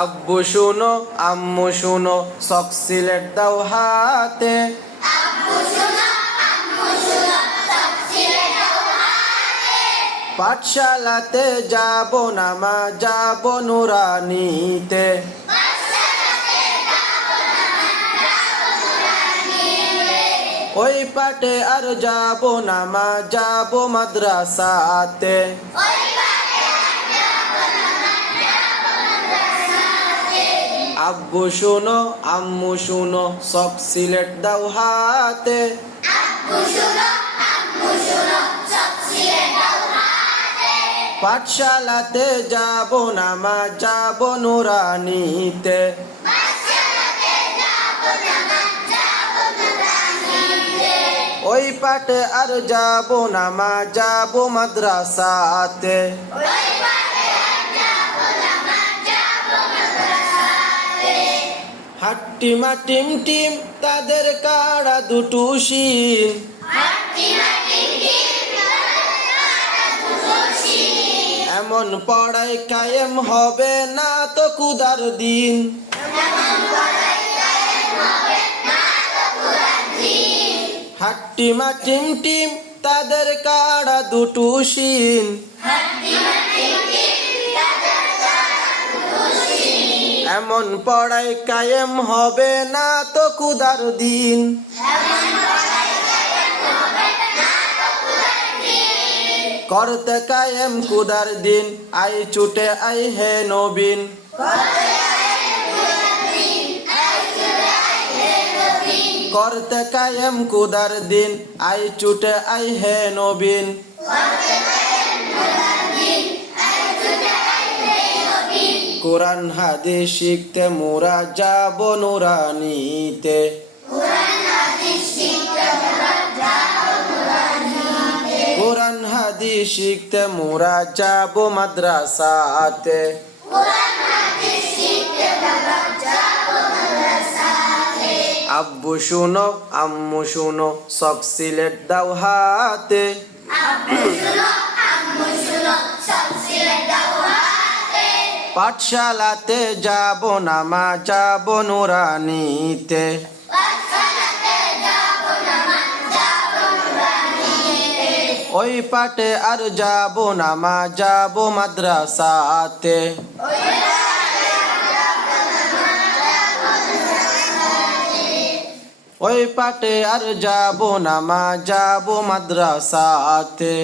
আব্বু শুনো আম্মু শুনো চক সিলেট দাও হাতে। পাঠশালাতে যাব না মা যাব নুরানিতে। ওই পাটে আর যাব না মা যাব মাদ্রাসাতে। আব্বু শুনো আম্মু শুনো চক সিলেট দাও হাতে। পাঠশালাতে যাব না মা যাব নুরানিতে। ওই পাটে আর যাব না মা যাব মাদ্রাসাতে। হাট্টিমা টিম টিম তাদের কাড়া দুটো শিন। এমন পড়াই কায়েম হবে না তো কুদার দিন। হাট্টিমা টিম টিম তাদের কাড়া দুটো শিন। এমন পড়াই কায়েম হবে না তো কুদার দিন। করতে কায়েম কুদার দিন আই ছুটে আই হে নবীন। করতে কায়েম কুদার দিন আই ছুটে আই হে নবীন। কোরআন হাদিস শিখতে মোরা যাব নুরানিতে। কোরআন হাদিস শিখতে মোরা যাব মাদ্রাসাতে। আব্বু শুনো আম্মু শুনো চক সিলেট দাও হাতে। পাঠশালাতে যাব না মা যাব নুরানিতে। ওই পাটে আর যাব না মা যাব মাদ্রাসাতে। ওই পাটে আর যাব না মা যাব মাদ্রাসাতে।